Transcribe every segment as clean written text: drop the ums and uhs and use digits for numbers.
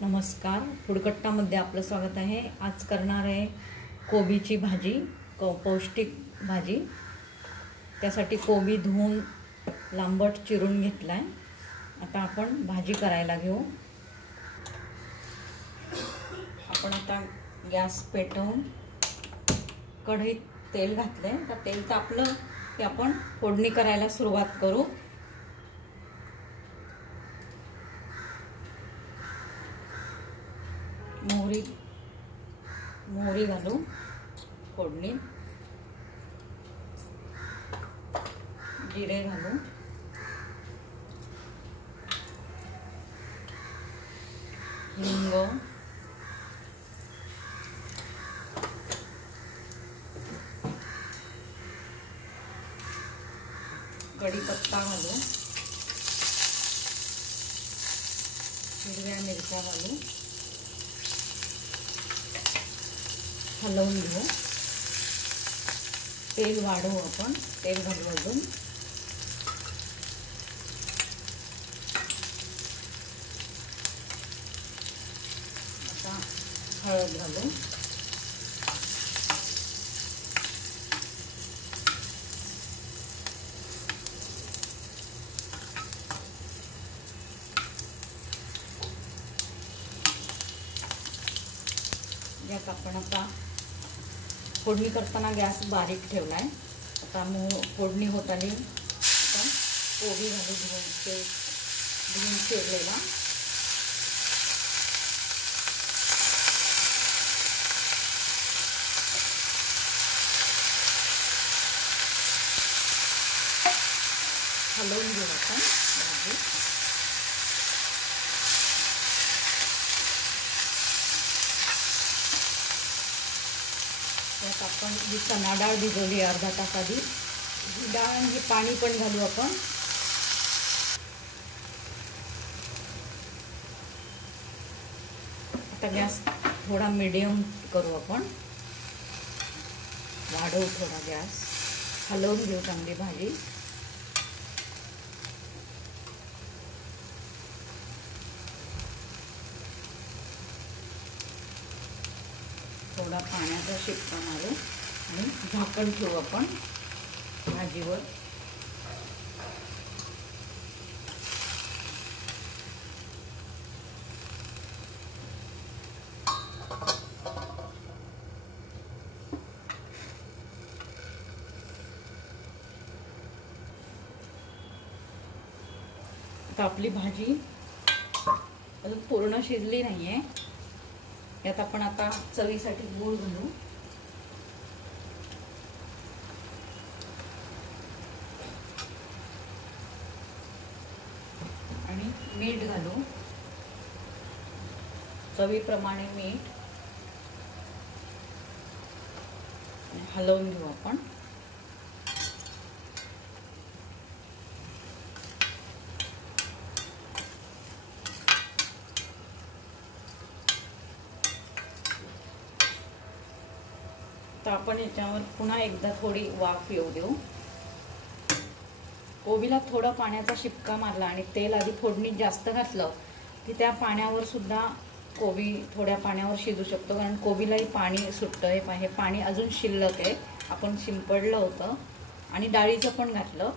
नमस्कार, फूडकट्टामध्ये आपलं स्वागत आहे। आज करणार आहे कोबीची भाजी, पौष्टिक भाजी। त्यासाठी कोबी धुवून लांबट चिरून घेतलाय। आता आपण भाजी करायला घेऊ। आपण आता गॅस पेटवून कढईत तेल घातले। तर तेल तापलं की आपण फोडणी करायला सुरुवात करू। मोहरी घालू फोडणी, जिरे घालू, हिंग, कढीपत्ता घालू, हिरव्या मिरच्या घालू, हलवून घेऊ। तेल वाढवू, आपण तेल घालू अजून। आता हळद घालू, यात आपण आता फोडणी करताना गॅस बारीक ठेवलाय। आता फोडणी होत आली। आता कोबी घालू, धुवून चिरलेला। हलवून घेऊ आपण भाजी। त्यात आपण जी चणा डाळ भिजवली अर्धा तास आधी, ही डाळ आणि पाणी पण घालू आपण। आता गॅस थोडा मीडियम करू, आपण वाढवू थोडा गॅस। हलवून घेऊ चांगली भाजी। थोडा पाण्याचा शिपका मारू आणि झाकण ठेवू आपण भाजीवर। आता आपली भाजी अजून पूर्ण शिजली नाहीये। यात आपण आता चवीसाठी गूळ घालू, आणि मीठ घालू, चवीप्रमाणे मीठ। हलवून घेऊ आपण। तर आपण याच्यावर पुन्हा एकदा थोडी वाफ येऊ देऊ। कोबीला थोडा पाण्याचा शिपका मारला आणि तेल आधी फोडणीत जास्त घातलं की त्या पाण्यावर सुद्धा कोबी थोड्या पाण्यावर शिजू शकतो, कारण कोबीलाही पाणी सुटतं। हे पाणी अजून शिल्लक आहे, आपण शिंपडलं होतं आणि डाळीचं पण घातलं,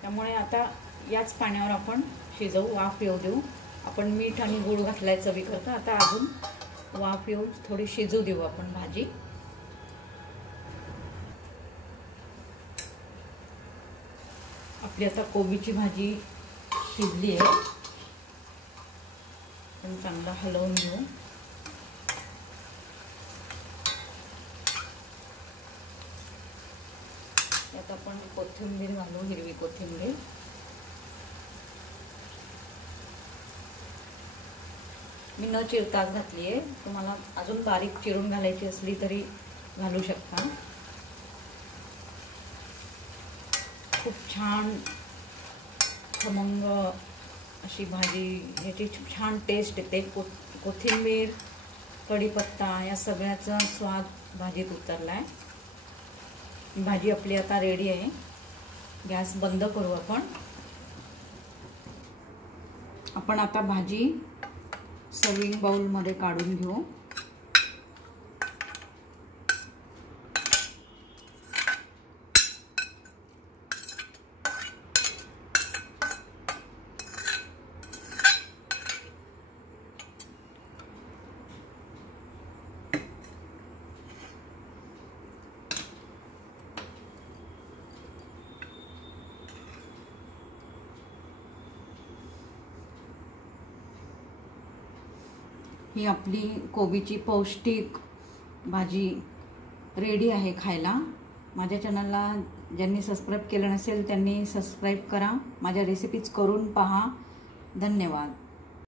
त्यामुळे आता याच पाण्यावर आपण शिजवू, वाफ येऊ देऊ। आपण मीठ आणि गूळ घातलाय चवीकरता। आता अजून वाफ येऊन थोडी शिजू देऊ आपण भाजी। आपली आता कोबीची भाजी शिजली आहे। आपण चांगला हलवून घेऊ। यात आपण कोथिंबीर घालू, हिरवी कोथिंबीर। मी न चिरताच घातली आहे, तुम्हाला अजून बारीक चिरून घालायची असली तरी घालू शकता। खूप छान खमंग अशी भाजी, याची छान टेस्ट येते। कोथिंबीर, कढीपत्ता या सगळ्याचा स्वाद भाजीत उतरलाय। भाजी आपली आता रेडी आहे। गॅस बंद करू आपण। आपण आता भाजी सर्विंग बाउलमध्ये काढून घेऊ. ही आपली कोबीची पौष्टिक भाजी रेडी आहे खायला. माझ्या चॅनलला ज्यांनी सबस्क्राईब केलं नसेल त्यांनी सबस्क्राईब करा. माझ्या रेसिपीज करून पहा. धन्यवाद.